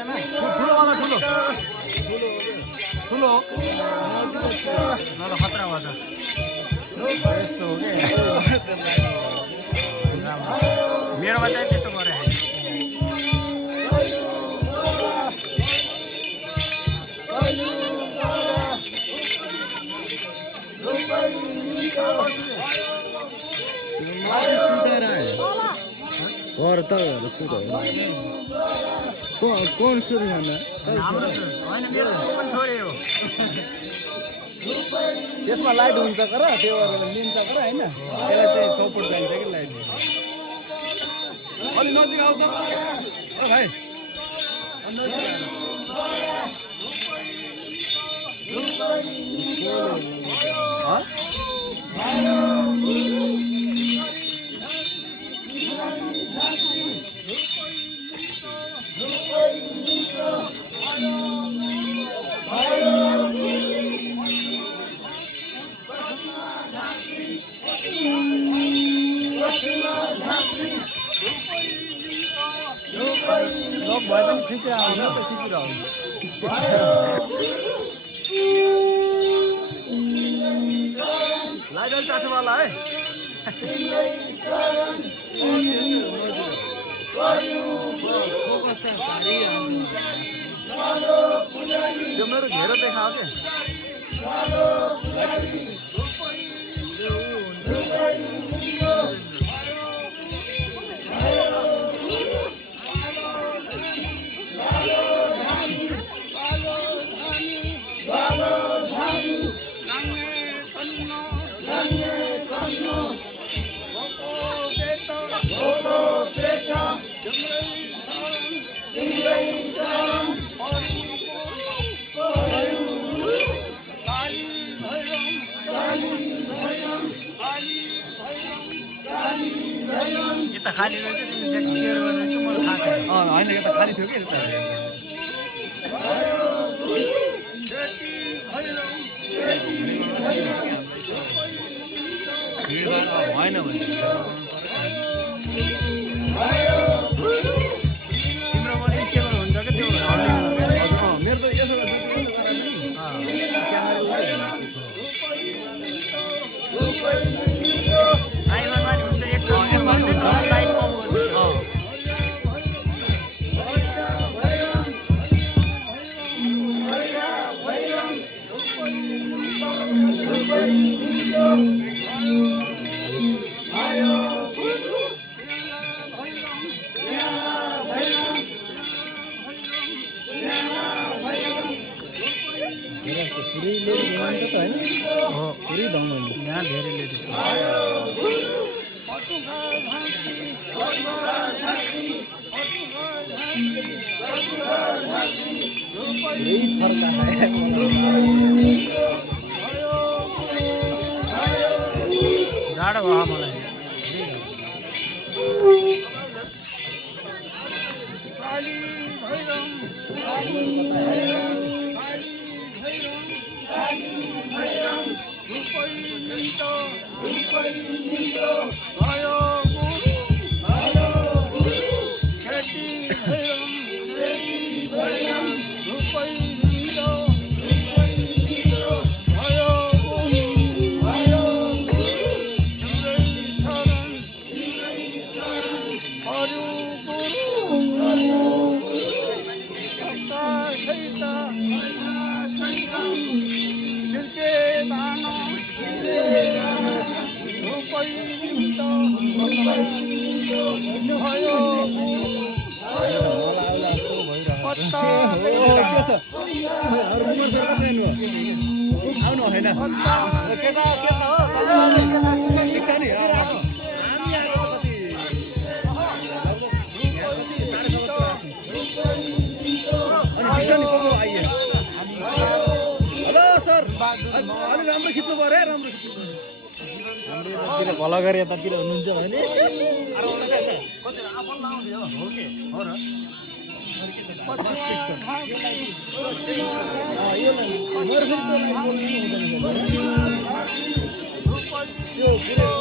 ठुलोवाला ठुलो ठुलो ल खतरा भयो त यस्तो हो क्या मेरोमा चाहिँ त्यस्तो गरे और त कौन सुरु खाना होइन मेरो पनि छोरे हो त्यसमा लाइट हुन्छ कर त्यो लिन्छ कर होइन त्यसलाई चाहिँ सपोर्ट चाहिन्छ कि लाइट अलि नजिक आऊ त ओ भाइ लोक भए पनि ठिकै आउँछ त ठिकै आउँछ लाइट अलि टाठोवाला है त्यो मेरो घेरो देखाओ क्या यता खाली होइन यता खाली थियो कि भएन भने तिम्रो पनि के हुन्छ क्या त्यो मेरो त यसो टाइमरमा हुन्छ एक टाइम पुरै ढङ्ग यहाँ धेरै लेडिज जाडो भयो मलाई आउनु होइन केटा हो शिक्षा नि हेलो सर अलि राम्रो खिच्नु पऱ्यो राम्रो कला गरे यतातिर हुनुहुन्छ भने यो